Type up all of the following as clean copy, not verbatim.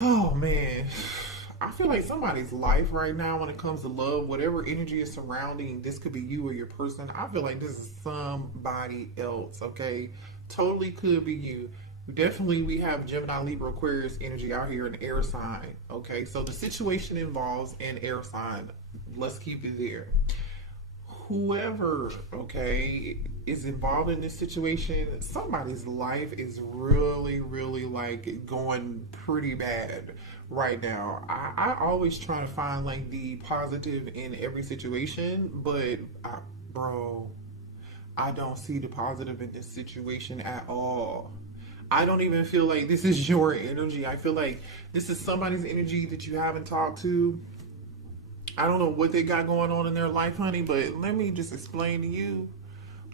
Oh man, I feel like somebody's life right now when it comes to love, whatever energy is surrounding, this could be you or your person. I feel like this is somebody else, okay? Totally could be you. Definitely, we have Gemini, Libra, Aquarius energy out here in air sign, okay? So the situation involves an air sign. Let's keep it there. Whoever, okay, is involved in this situation, somebody's life is really like going pretty bad right now. I always try to find like the positive in every situation, but bro, I don't see the positive in this situation at all. I don't even feel like this is your energy. I feel like this is somebody's energy that you haven't talked to. I don't know what they got going on in their life, honey, but let me just explain to you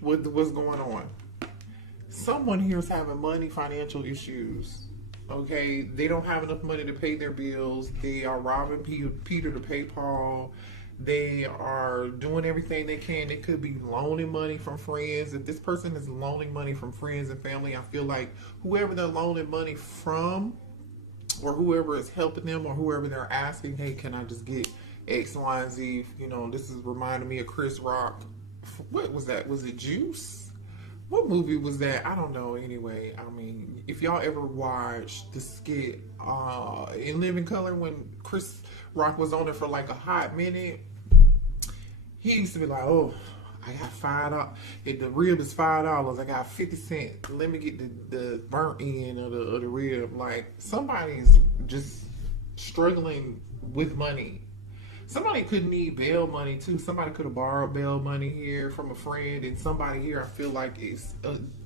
what's going on. Someone here is having money, financial issues. Okay, they don't have enough money to pay their bills. They are robbing Peter to pay Paul. They are doing everything they can. They could be loaning money from friends. If this person is loaning money from friends and family, I feel like whoever they're loaning money from, or whoever is helping them, or whoever they're asking, hey, can I just get X, Y, and Z? You know, this is reminding me of Chris Rock. What was that? Was it Juice? What movie was that? I don't know. Anyway, I mean, if y'all ever watched the skit in Living Color when Chris Rock was on it for like a hot minute, he used to be like, "Oh, I got $5. If the rib is $5, I got 50 cents. Let me get the burnt end of the rib." Like somebody's just struggling with money. Somebody could need bail money too. Somebody could have borrowed bail money here from a friend, and somebody here I feel like is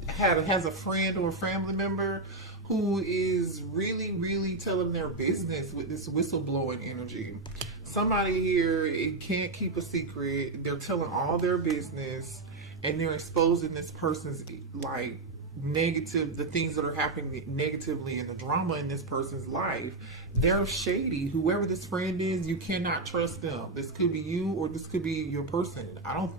has a friend or a family member who is really telling their business with this whistleblowing energy. Somebody here it can't keep a secret. They're telling all their business, and they're exposing this person's like negative, the things that are happening negatively and the drama in this person's life. They're shady. Whoever this friend is, you cannot trust them. This could be you or this could be your person. I don't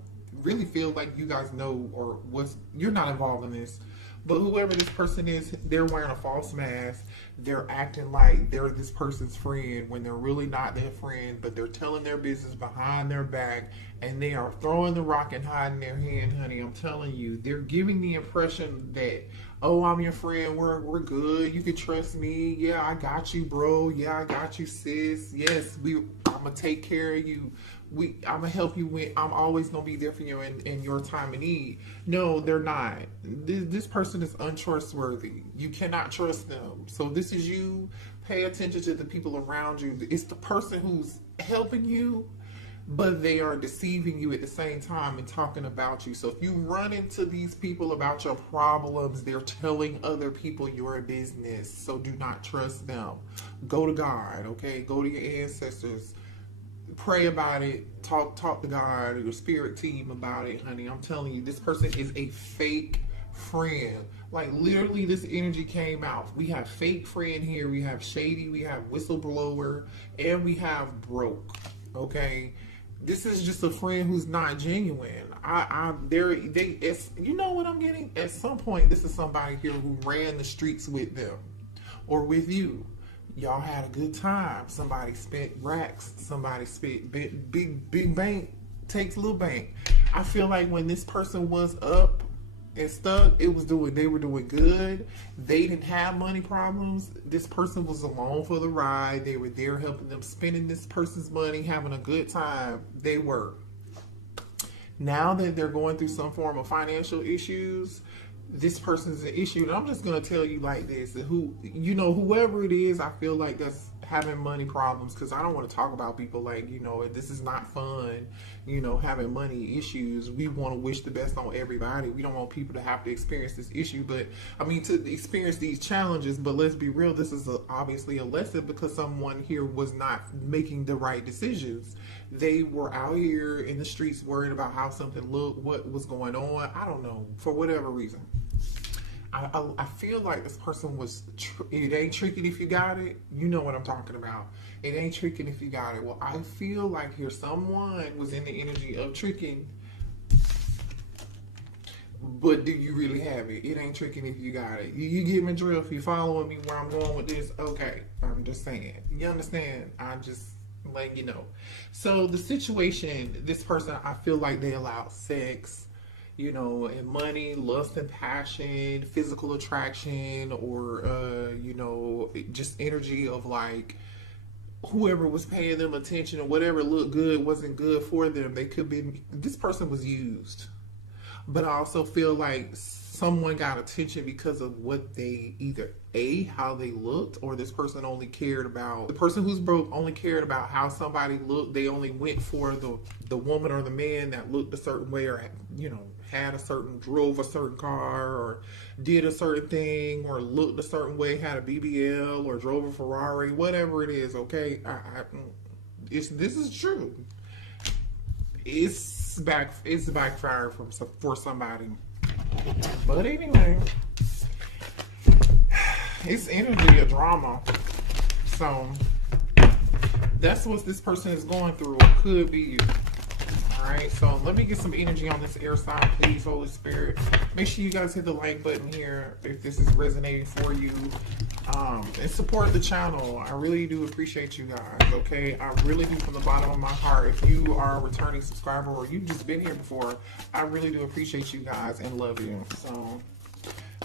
really feel like you guys know, or what's, you're not involved in this, but whoever this person is, they're wearing a false mask. They're acting like they're this person's friend when they're really not their friend, but they're telling their business behind their back, and they are throwing the rock and hiding their hand, honey. I'm telling you, they're giving the impression that, oh, I'm your friend. We're good. You can trust me. Yeah, I got you, bro. Yeah, I got you, sis. Yes, I'm gonna take care of you. I'm gonna help you when I'm always gonna be there for you in your time of need. No, they're not. This person is untrustworthy. You cannot trust them. So this is you. Pay attention to the people around you. It's the person who's helping you, but they are deceiving you at the same time and talking about you. So if you run into these people about your problems, they're telling other people your business. So do not trust them. Go to God, okay? Go to your ancestors. Pray about it. Talk to God or your spirit team about it, honey. I'm telling you, this person is a fake friend. Like literally this energy came out. We have fake friend here, we have shady, we have whistleblower, and we have broke. Okay? This is just a friend who's not genuine. It's, you know what I'm getting? At some point, this is somebody here who ran the streets with them or with you. Y'all had a good time. Somebody spent racks. Somebody spent big bank takes little bank. I feel like when this person was up and stuck, they were doing good. They didn't have money problems. This person was along for the ride. They were there helping them, spending this person's money, having a good time. They were. Now that they're going through some form of financial issues, this person's an issue. And I'm just gonna tell you like this: whoever it is, I feel like that's having money problems, because I don't want to talk about people like, this is not fun, having money issues. We want to wish the best on everybody. We don't want people to have to experience this issue, but I mean, to experience these challenges. But let's be real, this is obviously a lesson, because someone here was not making the right decisions. They were out here in the streets worried about how something looked, what was going on. I don't know, for whatever reason. I feel like this person was, it ain't tricking if you got it. You know what I'm talking about. It ain't tricking if you got it. Well, I feel like here someone was in the energy of tricking But do you really have it? It ain't tricking if you got it. You get my drift. You following me where I'm going with this? Okay. I'm just saying. You understand? I'm just letting you know. So the situation, this person, I feel like they allow sex, you know, and money, lust and passion, physical attraction, or, you know, just energy of like, whoever was paying them attention or whatever looked good wasn't good for them. They could be, this person was used. But I also feel like someone got attention because of what they either how they looked, or this person only cared about, the person who's broke only cared about how somebody looked. They only went for the woman or the man that looked a certain way, or, you know, had a certain, drove a certain car, or did a certain thing, or looked a certain way, had a BBL, or drove a Ferrari, whatever it is. Okay, this is true. It's backfired for somebody. But anyway, it's energy of drama. So that's what this person is going through. It could be you. Alright, so let me get some energy on this air sign, please, Holy Spirit. Make sure you guys hit the like button here if this is resonating for you. And support the channel. I really do appreciate you guys, okay? I really do, from the bottom of my heart. If you are a returning subscriber or you've just been here before, I really do appreciate you guys and love you. So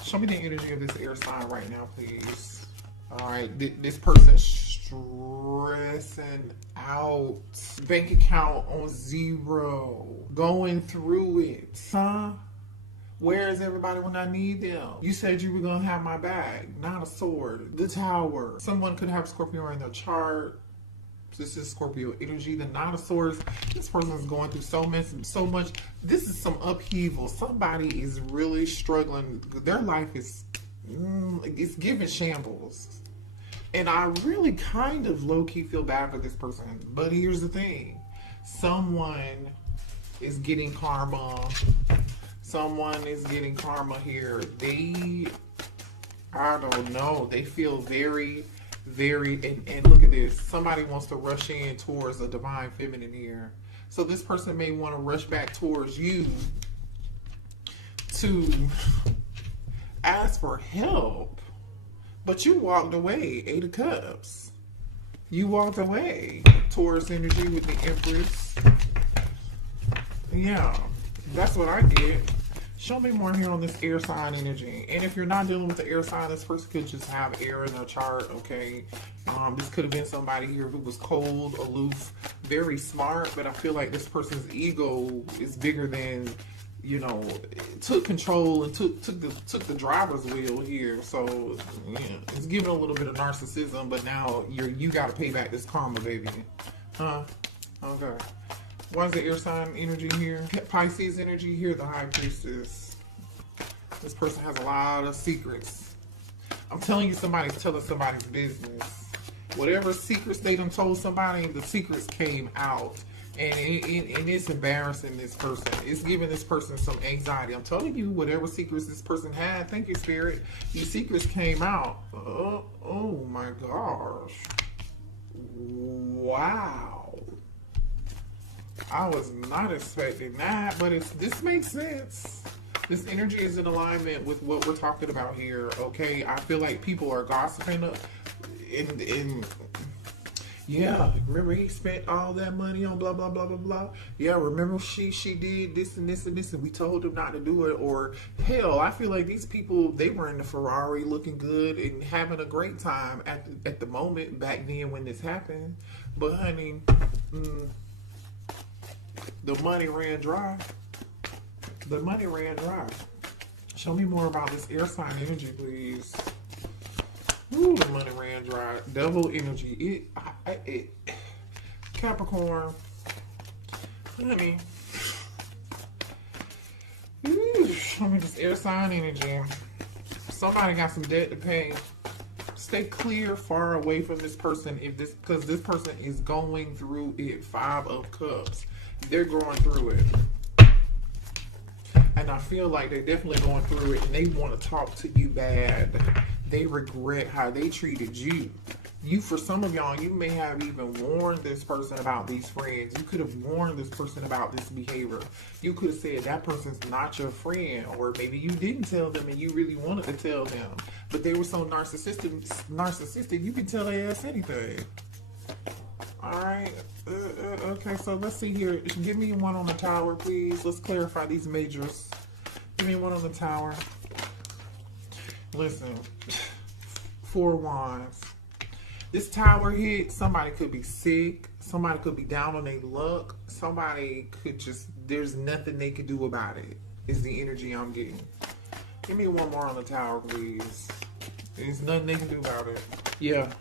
show me the energy of this air sign right now, please. Alright, this person stressing out, bank account on 0, going through it. Huh? Where is everybody when I need them? You said you were going to have my bag. Not a sword. The Tower. Someone could have Scorpio in their chart. This is Scorpio energy. The Nine of Swords. This person is going through so much. This is some upheaval. Somebody is really struggling. Their life is, it's giving shambles. And I really kind of low-key feel bad for this person. But here's the thing. Someone is getting karma. Someone is getting karma here. I don't know. They feel very, and look at this. Somebody wants to rush in towards a divine feminine here. So this person may want to rush back towards you to ask for help. But you walked away. 8 of Cups. You walked away. Taurus energy with the Empress. Yeah. That's what I get. Show me more here on this air sign energy. And if you're not dealing with the air sign, this person could just have air in their chart, okay? This could have been somebody here who was cold, aloof, very smart, but I feel like this person's ego is bigger than, you know, took control and took the driver's wheel here. So yeah, it's giving a little bit of narcissism, but now you got to pay back this karma, baby. Huh? Okay. Why is the air sign energy here? Pisces energy here, the High Priestess. This person has a lot of secrets. I'm telling you, somebody's telling somebody's business. Whatever secrets they done told somebody, the secrets came out. And it's embarrassing this person. It's giving this person some anxiety. I'm telling you, whatever secrets this person had, thank you, Spirit, these secrets came out. Oh my gosh. Wow. I was not expecting that, but this makes sense. This energy is in alignment with what we're talking about here, okay? I feel like people are gossiping yeah, remember he spent all that money on blah, blah, blah, blah, blah. Yeah, remember she did this and this and this, and we told him not to do it. Or, hell, I feel like these people, they were in the Ferrari looking good and having a great time at the moment back then when this happened. But, honey, the money ran dry. The money ran dry. Show me more about this air sign energy, please. Ooh, the money ran dry. Devil energy. Capricorn. Honey. Ooh, show me this air sign energy. Somebody got some debt to pay. Stay clear, far away from this person because this person is going through it. 5 of Cups. They're going through it. And I feel like they're definitely going through it and they want to talk to you bad. They regret how they treated you. For some of y'all, you may have even warned this person about these friends. You could have warned this person about this behavior. You could have said that person's not your friend, or maybe you didn't tell them and you really wanted to tell them, but they were so narcissistic, you can tell their ass anything. All right. Okay, so let's see here. Give me one on the tower, please. Let's clarify these majors. Give me one on the tower. Listen, 4 wands. This tower hit, somebody could be sick. Somebody could be down on their luck. Somebody could just, there's nothing they could do about it, is the energy I'm getting. Give me one more on the tower, please. There's nothing they can do about it. Yeah.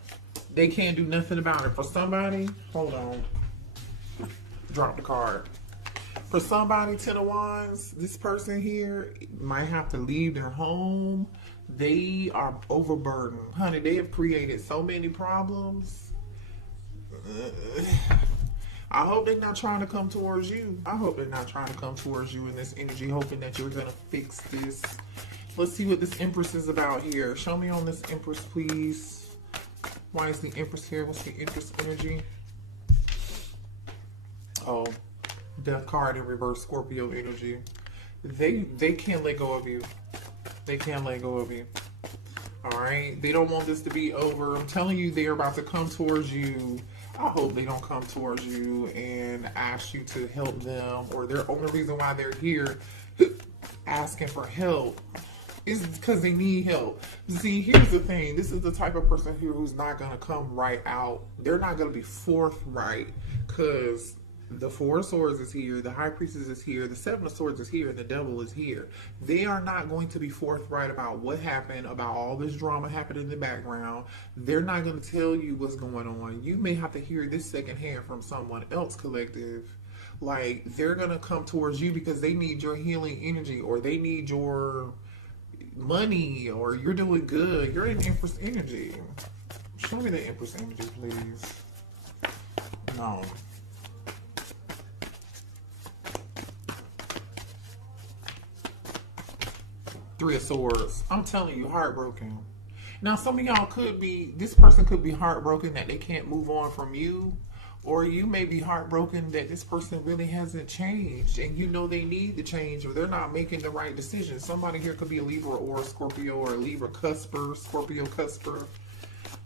They can't do nothing about it. For somebody, hold on. Drop the card. For somebody, 10 of Wands, this person here might have to leave their home. They are overburdened. Honey, they have created so many problems. I hope they're not trying to come towards you. I hope they're not trying to come towards you in this energy, hoping that you're going to fix this. Let's see what this Empress is about here. Show me on this Empress, please. Why is the Empress here? What's the Empress energy? Oh, Death card in reverse, Scorpio energy. They can't let go of you. They can't let go of you. All right? They don't want this to be over. I'm telling you, they're about to come towards you. I hope they don't come towards you and ask you to help them, or their only reason why they're here asking for help is because they need help. See, here's the thing. This is the type of person here who's not going to come right out. They're not going to be forthright, because the Four of Swords is here, the High Priestess is here, the Seven of Swords is here, and the Devil is here. They are not going to be forthright about what happened, about all this drama happening in the background. They're not going to tell you what's going on. You may have to hear this secondhand from someone else, collective. Like, they're going to come towards you because they need your healing energy, or they need your money, or you're doing good. You're in Empress energy. Show me the Empress energy, please. No. Three of Swords. I'm telling you, heartbroken. Now, some of y'all could be, this person could be heartbroken that they can't move on from you. Or you may be heartbroken that this person really hasn't changed, and you know they need to change, or they're not making the right decision. Somebody here could be a Libra or a Scorpio, or a Libra cusper, Scorpio cusper.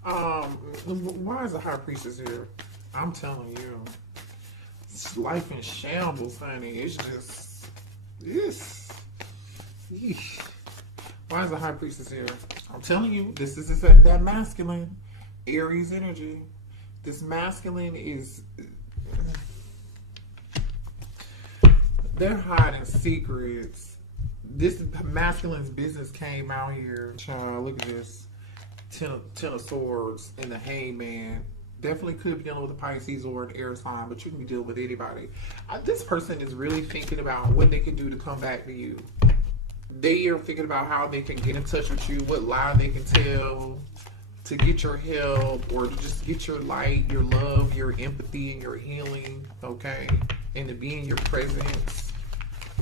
Why is the High Priestess here? I'm telling you, it's life in shambles, honey. It's just, yeesh. Why is the High Priestess here? I'm telling you, this is that masculine Aries energy. This masculine is, they're hiding secrets. This masculine's business came out here. Child, look at this. Ten of Swords and the Hangman. Definitely could be dealing with a Pisces or an air sign, but you can be dealing with anybody. This person is really thinking about what they can do to come back to you. They are thinking about how they can get in touch with you, what lie they can tell to get your help, or to just get your light, your love, your empathy, and your healing, okay? And to be in your presence.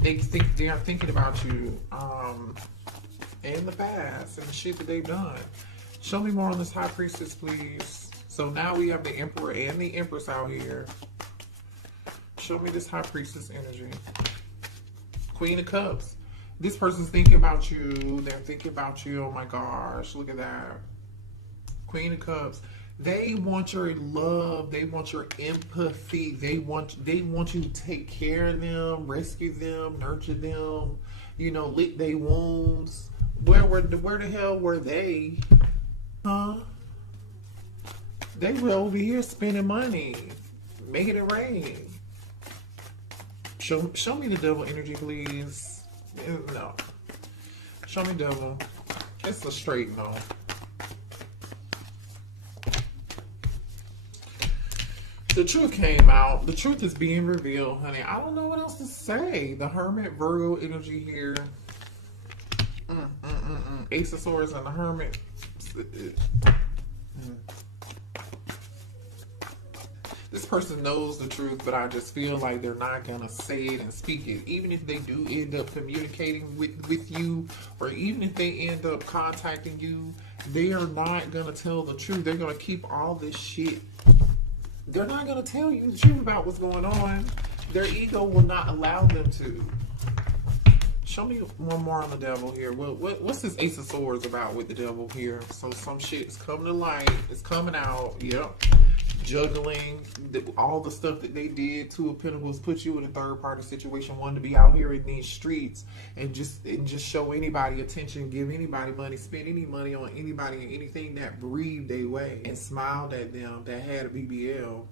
They are thinking about you in the past and the shit that they've done. Show me more on this High Priestess, please. So now we have the Emperor and the Empress out here. Show me this High Priestess energy. Queen of Cups. This person's thinking about you. They're thinking about you. Oh my gosh, look at that. Queen of Cups. They want your love. They want your empathy. They want you to take care of them, rescue them, nurture them. You know, lick their wounds. Where the hell were they? Huh? They were over here spending money, making it rain. Show me the Devil energy, please. No. Show me Devil. It's a straight no. The truth came out. The truth is being revealed, honey. I don't know what else to say. The Hermit, Virgo energy here. Ace of Swords and the Hermit. This person knows the truth, but I just feel like they're not going to say it and speak it. Even if they do end up communicating with you, or even if they end up contacting you They are not going to tell the truth. They're going to keep all this shit. They're not going to tell you the truth about what's going on. Their ego will not allow them to. Show me one more on the devil here. What's this Ace of Swords about with the devil here? So some shit's coming to light. It's coming out. Yep. Juggling. All the stuff that they did. Two of Pentacles put you in a third party situation. One, to be out here in these streets and just show anybody attention, give anybody money, spend any money on anybody and anything that breathed their way and smiled at them that had a BBL.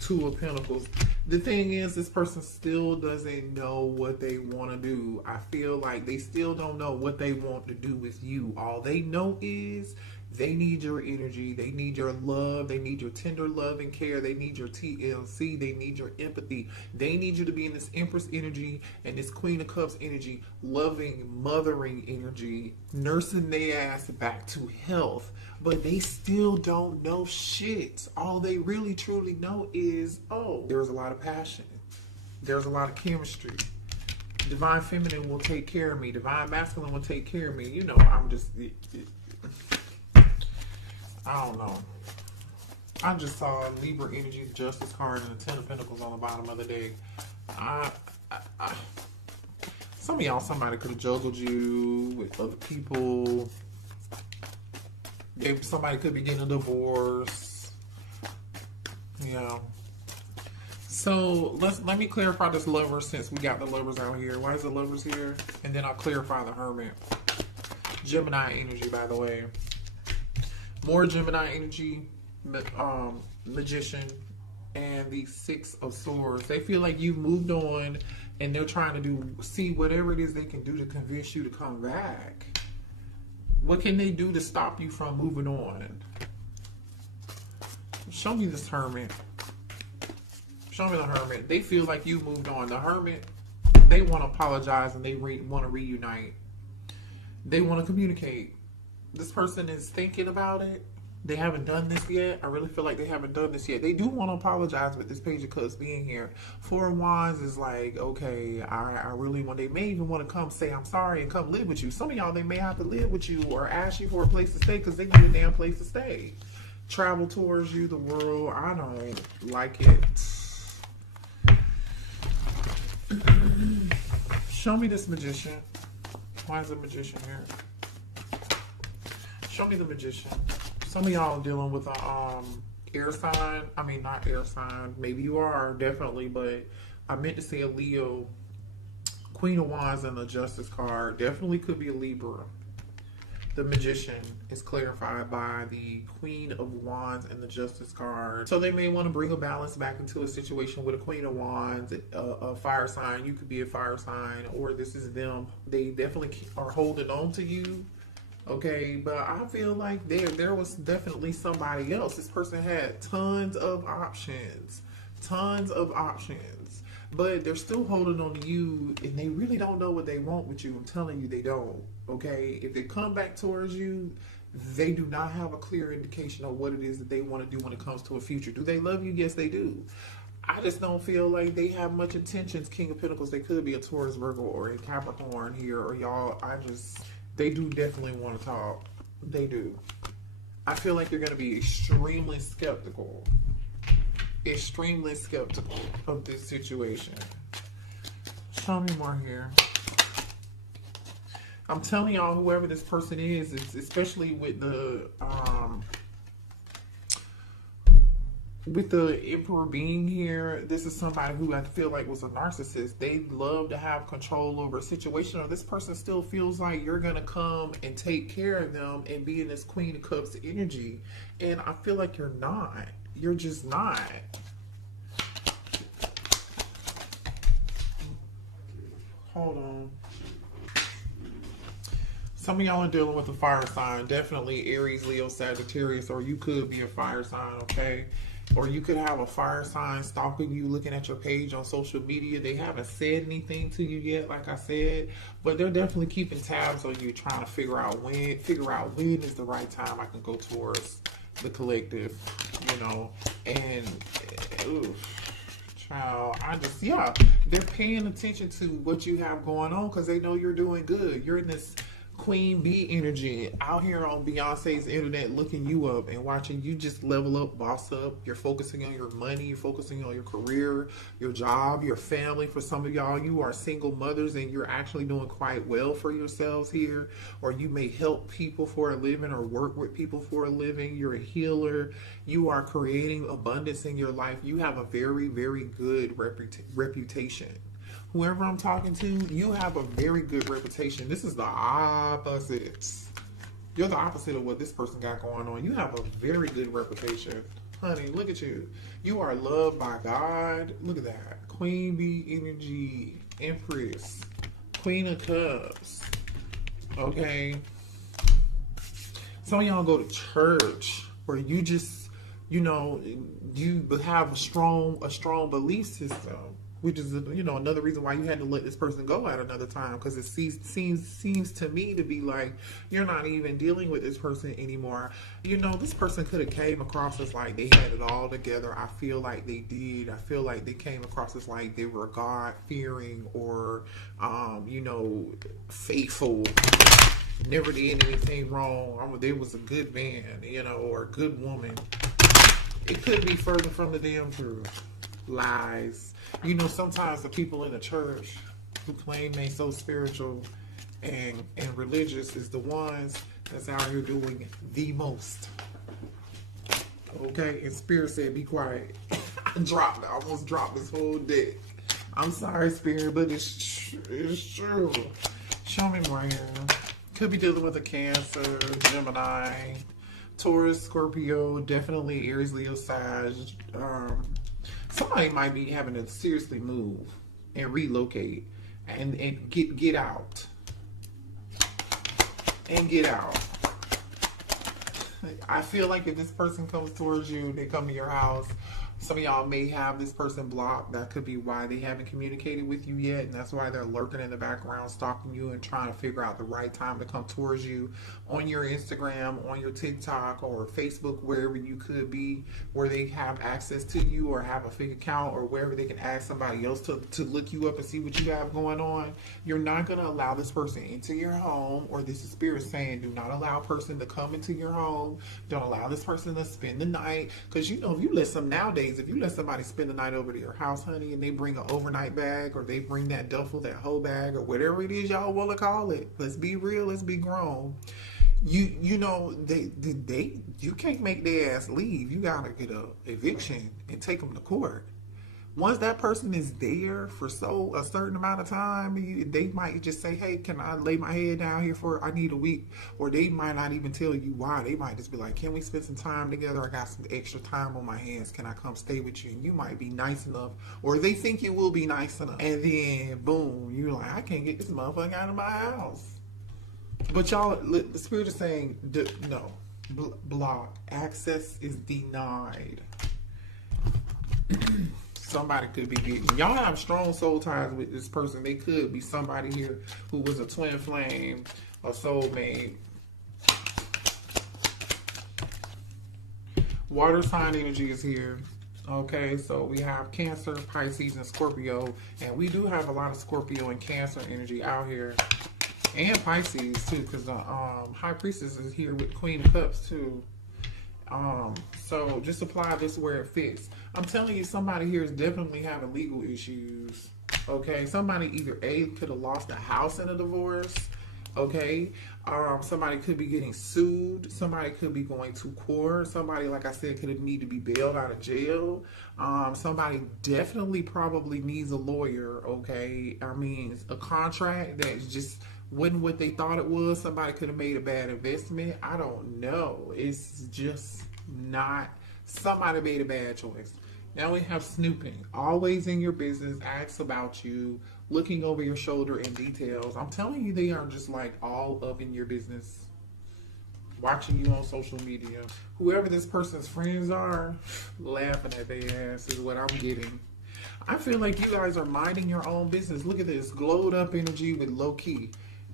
Two of Pentacles. The thing is, this person still doesn't know what they want to do. I feel like they still don't know what they want to do with you. All they know is they need your energy. They need your love. They need your tender love and care. They need your TLC. They need your empathy. They need you to be in this Empress energy and this Queen of Cups energy, loving, mothering energy, nursing their ass back to health. But they still don't know shit. All they really truly know is, oh, there's a lot of passion. There's a lot of chemistry. Divine Feminine will take care of me. Divine Masculine will take care of me. You know, I'm just... I don't know. I just saw Libra energy, the Justice card, and the Ten of Pentacles on the bottom of the deck. Some of y'all, somebody could have juggled you with other people. Somebody could be getting a divorce. Yeah. So let me clarify this Lover, since we got the Lovers out here. Why is the Lovers here? And then I'll clarify the Hermit. Gemini energy, by the way. More Gemini energy, Magician, and the Six of Swords. They feel like you've moved on, and they're trying to see whatever it is they can do to convince you to come back. What can they do to stop you from moving on? Show me this Hermit. Show me the Hermit. They feel like you moved on. The Hermit, they want to apologize and they want to reunite. They want to communicate. This person is thinking about it. They haven't done this yet. I really feel like they haven't done this yet. They do want to apologize with this Page of Cups being here. Four of Wands is like, okay, I really want... They may even want to come say, I'm sorry, and come live with you. Some of y'all, they may have to live with you or ask you for a place to stay because they need a damn place to stay. Travel towards you, the world. I don't like it. Show me this Magician. Why is the Magician here? Show me the Magician. Some of y'all are dealing with a air sign. I mean, not air sign. Maybe you are, definitely. But I meant to say a Leo. Queen of Wands and the Justice card. Definitely could be a Libra. The Magician is clarified by the Queen of Wands and the Justice card. So they may want to bring a balance back into a situation with a Queen of Wands, a fire sign. You could be a fire sign, or this is them. They definitely are holding on to you. Okay, but I feel like there was definitely somebody else. This person had tons of options. But they're still holding on to you, and they really don't know what they want with you. I'm telling you, they don't. Okay, if they come back towards you, they do not have a clear indication of what it is that they want to do when it comes to a future. Do they love you? Yes, they do. I just don't feel like they have much intentions. King of Pentacles, they could be a Taurus, Virgo, or a Capricorn here, or y'all, they do definitely want to talk. They do. I feel like they're going to be extremely skeptical. Extremely skeptical of this situation. Show me more here. I'm telling y'all, whoever this person is especially with the Emperor being here, this is somebody who I feel like was a narcissist. They love to have control over a situation, or this person still feels like you're going to come and take care of them and be in this Queen of Cups energy. And I feel like you're not. You're just not. Hold on. Some of y'all are dealing with a fire sign. Definitely Aries, Leo, Sagittarius, or you could be a fire sign, okay? Or you could have a fire sign stalking you, looking at your page on social media. They haven't said anything to you yet, like I said, but they're definitely keeping tabs on you, trying to figure out when is the right time I can go towards the collective, you know. And child, they're paying attention to what you have going on because they know you're doing good. You're in this Queen Bee energy out here on Beyonce's internet, looking you up and watching you just level up, boss up. You're focusing on your money, you're focusing on your career, your job, your family. For some of y'all, you are single mothers and you're actually doing quite well for yourselves here, or you may help people for a living or work with people for a living. You're a healer. You are creating abundance in your life. You have a very, very good reputation. Whoever I'm talking to, you have a very good reputation. This is the opposite. You're the opposite of what this person got going on. You have a very good reputation. Honey, look at you. You are loved by God. Look at that. Queen Bee energy, Empress, Queen of Cups. Okay. Some of y'all go to church where you just, you have a strong belief system. Which is, another reason why you had to let this person go at another time, because it seems to me to be like you're not even dealing with this person anymore. This person could have came across as like they had it all together. I feel like they did. I feel like they came across as like they were God-fearing or, faithful. Never did anything wrong. They was a good man, or a good woman. It could be further from the damn truth. Lies. Sometimes the people in the church who claim they so spiritual and religious is the ones that's out here doing the most. Okay? And Spirit said, be quiet. I almost dropped this whole deck. I'm sorry, Spirit, but it's true. Show me more here. Could be dealing with a Cancer, Gemini, Taurus, Scorpio, definitely Aries, Leo, Sag. Somebody might be having to seriously move and relocate and get out. And get out. I feel like if this person comes towards you, they come to your house, some of y'all may have this person blocked. That could be why they haven't communicated with you yet, and that's why they're lurking in the background, stalking you and trying to figure out the right time to come towards you on your Instagram, on your TikTok, or Facebook, wherever you could be, where they have access to you or have a fake account, or wherever they can ask somebody else to look you up and see what you have going on. You're not going to allow this person into your home, or this is Spirit saying, do not allow a person to come into your home. Don't allow this person to spend the night, because if you let some nowadays, if you let somebody spend the night over to your house, honey, and they bring an overnight bag, or they bring that duffel, that whole bag, or whatever it is y'all want to call it. Let's be real. Let's be grown. You can't make their ass leave. You gotta get a eviction and take them to court. Once that person is there for a certain amount of time, they might just say, hey, can I lay my head down here I need a week? Or they might not even tell you why. They might just be like, can we spend some time together? I got some extra time on my hands. Can I come stay with you? And you might be nice enough, or they think you will be nice enough. And then, boom, you're like, I can't get this motherfucker out of my house. But y'all, the Spirit is saying, no, block. Access is denied. Somebody could be getting, y'all have strong soul ties with this person. They could be somebody here who was a twin flame, a soulmate. Water sign energy is here. Okay, so we have Cancer, Pisces, and Scorpio. And we do have a lot of Scorpio and Cancer energy out here. And Pisces too, because the High Priestess is here with Queen of Cups too. So just apply this where it fits. I'm telling you, somebody here is definitely having legal issues. Okay, somebody either could have lost a house in a divorce. Okay, somebody could be getting sued. Somebody could be going to court. Somebody, like I said, could need to be bailed out of jail. Somebody definitely probably needs a lawyer. Okay, I mean, a contract that just wasn't what they thought it was. Somebody could have made a bad investment. I don't know. It's just not. Somebody made a bad choice. Now we have snooping. Always in your business, asks about you, looking over your shoulder in details. I'm telling you, they are just like all up in your business, watching you on social media. Whoever this person's friends are, laughing at their ass is what I'm getting. I feel like you guys are minding your own business. Look at this glowed up energy with low key.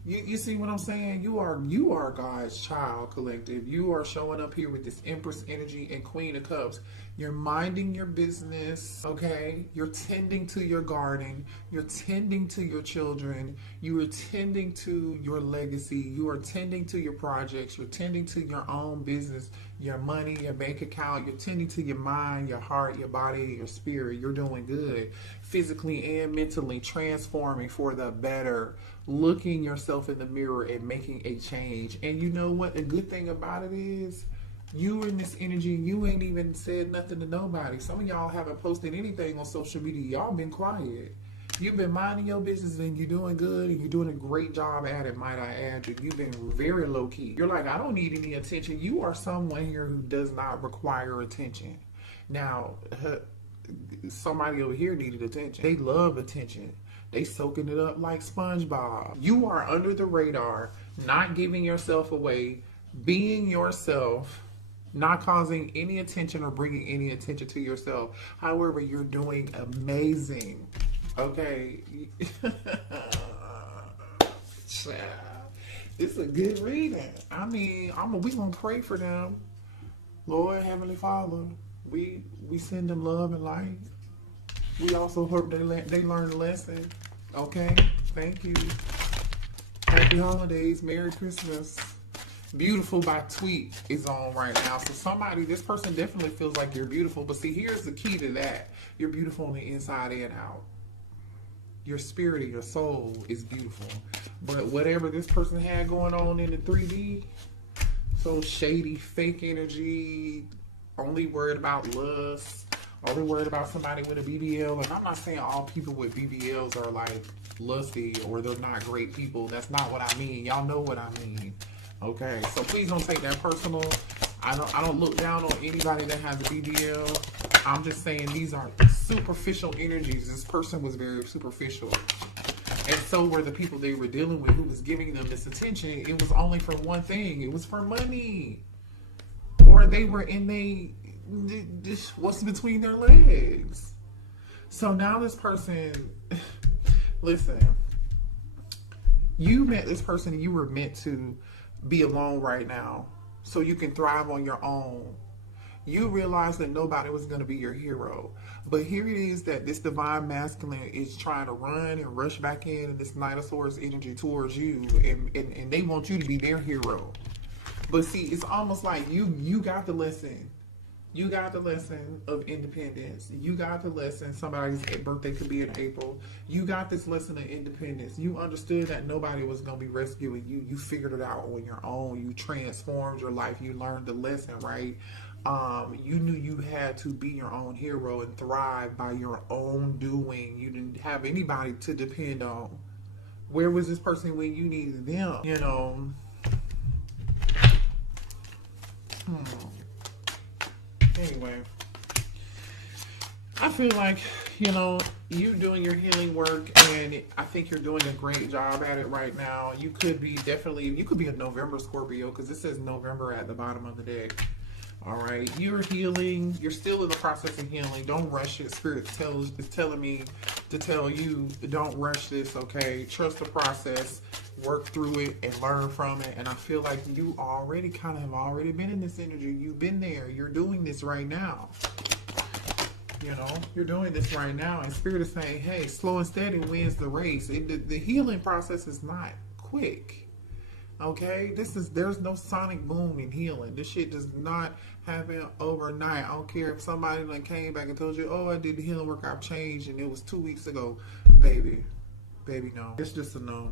You see what I'm saying? You are God's child, collective. You are showing up here with this Empress energy and Queen of Cups. You're minding your business, okay? You're tending to your garden. You're tending to your children. You are tending to your legacy. You are tending to your projects. You're tending to your own business, your money, your bank account. You're tending to your mind, your heart, your body, your spirit. You're doing good physically and mentally, transforming for the better, looking yourself in the mirror and making a change. And you know what? The good thing about it is, you in this energy, you ain't even said nothing to nobody. Some of y'all haven't posted anything on social media. Y'all been quiet. You've been minding your business and you're doing good and you're doing a great job at it, might I add. You've been very low key. You're like, I don't need any attention. You are someone here who does not require attention. Now, somebody over here needed attention. They love attention. They soaking it up like SpongeBob. You are under the radar, not giving yourself away, being yourself, not causing any attention or bringing any attention to yourself. However, you're doing amazing. Okay. It's a good reading. I mean, we gonna pray for them. Lord, Heavenly Father, we send them love and light. We also hope they learn a lesson. Okay? Thank you. Happy holidays. Merry Christmas. Beautiful by Tweet is on right now. So this person definitely feels like you're beautiful. But see, here's the key to that. You're beautiful on the inside and out. Your spirit and your soul is beautiful. But whatever this person had going on in the 3D, so shady, fake energy, only worried about lust, only worried about somebody with a BBL. And I'm not saying all people with BBLs are like lusty or they're not great people. That's not what I mean. Y'all know what I mean. Okay, so please don't take that personal. I don't look down on anybody that has a BBL. I'm just saying these are superficial energies. This person was very superficial. And so were the people they were dealing with who was giving them this attention. It was only for one thing. It was for money. Or they were in what's between their legs. So now this person, listen, you met this person and you were meant to be alone right now so you can thrive on your own. You realize that nobody was going to be your hero. But here it is that this divine masculine is trying to run and rush back in this Nightosaurus energy towards you. And they want you to be their hero. But see, it's almost like you got the lesson. You got the lesson of independence. You got the lesson. Somebody's birthday could be in April. You got this lesson of independence. You understood that nobody was going to be rescuing you. You figured it out on your own. You transformed your life. You learned the lesson, right? You knew you had to be your own hero and thrive by your own doing. You didn't have anybody to depend on. Where was this person when you needed them? You know. Anyway, I feel like, you doing your healing work, and I think you're doing a great job at it right now. You could be a November Scorpio, because it says November at the bottom of the deck. All right, you're healing. You're still in the process of healing. Don't rush it. Spirit is telling me to tell you, don't rush this, okay? Trust the process. Work through it and learn from it. And I feel like you already have already been in this energy. You've been there. You're doing this right now. You're doing this right now. And Spirit is saying, hey, slow and steady wins the race. The healing process is not quick. Okay, there's no sonic boom in healing. This shit does not happen overnight. I don't care if somebody came back and told you, oh, I did the healing work, I've changed, and it was 2 weeks ago. Baby, no. It's just a no.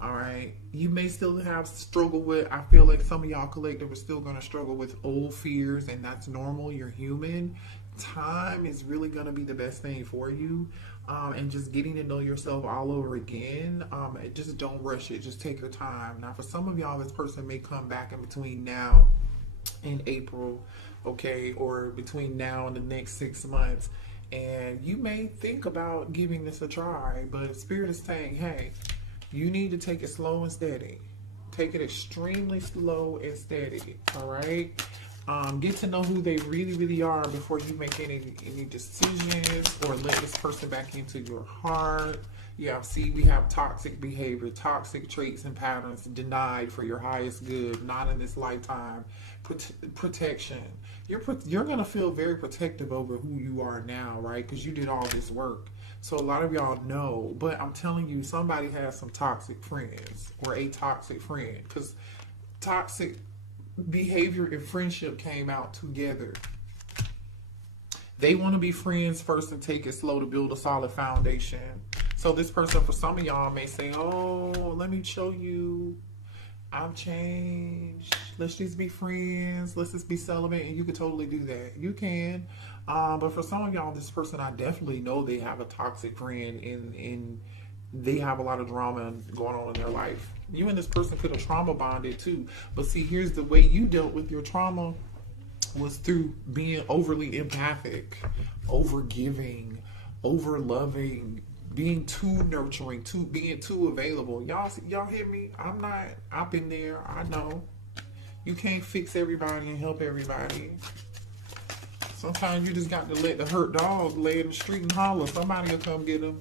All right, you may still have struggle with. I feel like some of y'all collective are still going to struggle with old fears, and that's normal. You're human. Time is really going to be the best thing for you. And just getting to know yourself all over again. Just don't rush it. Just take your time. Now, for some of y'all, this person may come back in between now and April, okay, or between now and the next 6 months. And you may think about giving this a try, but Spirit is saying, hey, you need to take it slow and steady. Take it extremely slow and steady, all right? Get to know who they really, really are before you make any decisions or let this person back into your heart. Yeah, see, we have toxic behavior, toxic traits and patterns denied for your highest good, not in this lifetime. Protection. You're gonna feel very protective over who you are now, right? Because you did all this work. So a lot of y'all know, but I'm telling you, somebody has some toxic friends or a toxic friend, because toxic behavior and friendship came out together. They want to be friends first and take it slow to build a solid foundation. So this person, for some of y'all, may say, oh, let me show you I've changed. Let's just be friends. Let's just be celibate. And you could totally do that. You can. But for some of y'all, this person, I definitely know they have a toxic friend and they have a lot of drama going on in their life. You and this person could have trauma bonded too. But see, here's the way you dealt with your trauma was through being overly empathic, over giving, over loving, being too nurturing, being too available. Y'all hear me? I've been there. I know. You can't fix everybody and help everybody. Sometimes you just got to let the hurt dog lay in the street and holler. Somebody will come get him.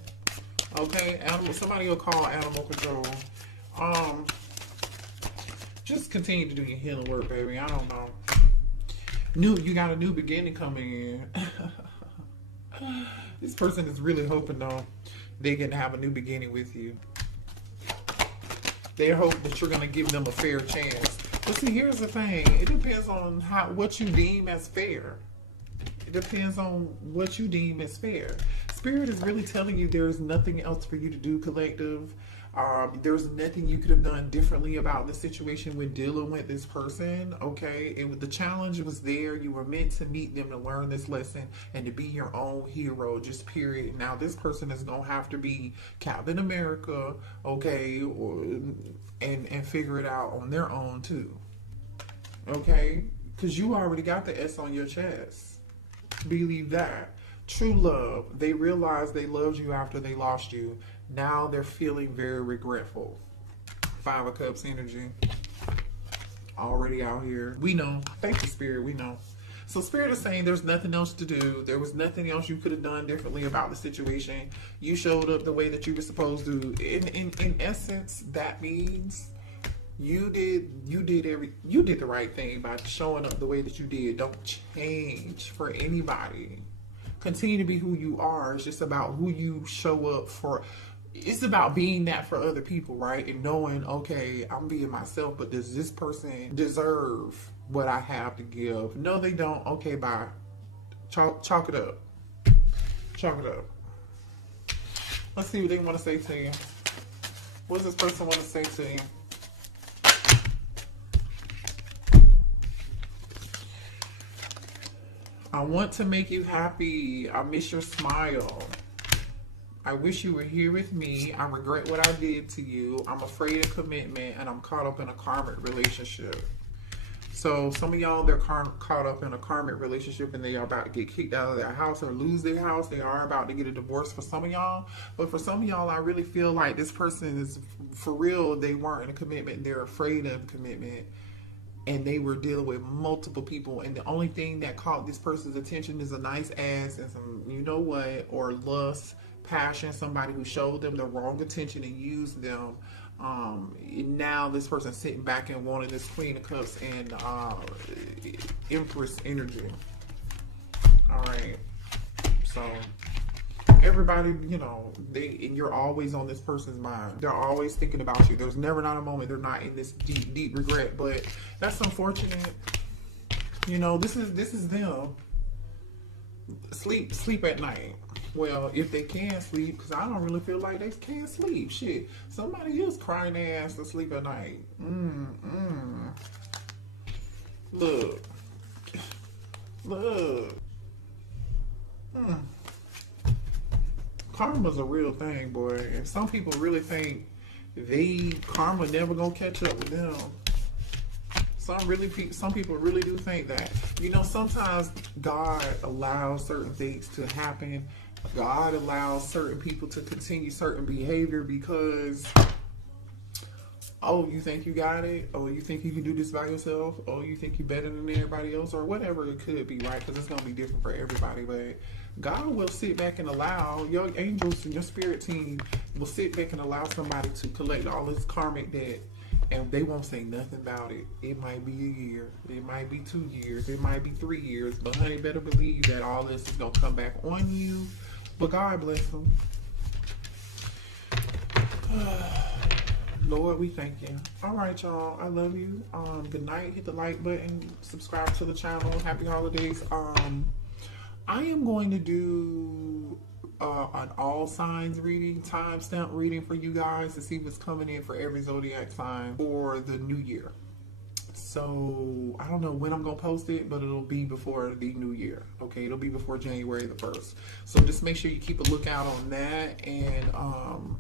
Okay? Somebody will call animal control. Just continue to do your healing work, baby. I don't know. You got a new beginning coming in. This person is really hoping, though, they can have a new beginning with you. They hope that you're going to give them a fair chance. But see, here's the thing. It depends on what you deem as fair. It depends on what you deem as fair. Spirit is really telling you there's nothing else for you to do, collective. There's nothing you could have done differently about the situation when dealing with this person, okay? And the challenge was there. You were meant to meet them to learn this lesson and to be your own hero, just period. Now, this person is going to have to be Captain America, okay? And figure it out on their own, too, okay? Because you already got the S on your chest. Believe that. True love. They realized they loved you after they lost you. Now they're feeling very regretful. 5 of Cups energy. Already out here. We know. Thank you, Spirit. We know. So Spirit is saying there's nothing else to do. There was nothing else you could have done differently about the situation. You showed up the way that you were supposed to. In essence, that means you did the right thing by showing up the way that you did. Don't change for anybody. Continue to be who you are. It's just about who you show up for. It's about being that for other people, right? And knowing, okay, I'm being myself, but does this person deserve what I have to give? No, they don't. Okay, bye. Chalk it up. Chalk it up. Let's see what they want to say to you. What does this person want to say to you? I want to make you happy. I miss your smile. I wish you were here with me. I regret what I did to you. I'm afraid of commitment, and I'm caught up in a karmic relationship. So some of y'all, they're caught up in a karmic relationship, and they are about to get kicked out of their house or lose their house. They are about to get a divorce for some of y'all. But for some of y'all, I really feel like this person is, for real, they weren't in a commitment. They're afraid of commitment. And they were dealing with multiple people, and the only thing that caught this person's attention is a nice ass and some, you know what, or lust, passion, somebody who showed them the wrong attention and used them. Now this person's sitting back and wanting this Queen of Cups and Empress energy. All right, so everybody, you know, you're always on this person's mind. They're always thinking about you. There's never not a moment they're not in this deep regret. But that's unfortunate. You know, this is them. Sleep at night. Well, if they can sleep, because I don't really feel like they can sleep. Shit, somebody is crying their ass to sleep at night. Look. Karma's a real thing, boy, and some people really think karma never gonna catch up with them. Some people really do think that. You know, sometimes God allows certain things to happen. God allows certain people to continue certain behavior because Oh, you think you got it? Oh, you think you can do this by yourself? Oh, you think you're better than everybody else? Or whatever it could be, right? Because it's going to be different for everybody. But God will sit back and allow, your angels and your spirit team will sit back and allow somebody to collect all this karmic debt. And they won't say nothing about it. It might be a year. It might be 2 years. It might be 3 years. But honey, better believe that all this is going to come back on you. But God bless them. Lord, we thank you. All right, y'all. I love you. Good night. Hit the like button. Subscribe to the channel. Happy holidays. I am going to do an all signs reading, timestamp reading for you guys to see what's coming in for every zodiac sign for the new year. So I don't know when I'm gonna post it, but it'll be before the new year. Okay, it'll be before January the 1st. So just make sure you keep a lookout on that, and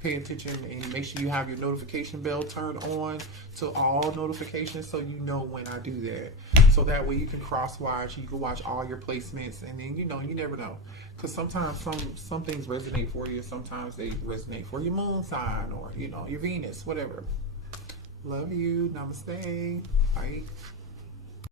pay attention, and make sure you have your notification bell turned on to all notifications so you know when I do that. So that way you can cross watch, you can watch all your placements, and then you never know. Because sometimes some things resonate for you, sometimes they resonate for your moon sign or your Venus, whatever. Love you. Namaste. Bye.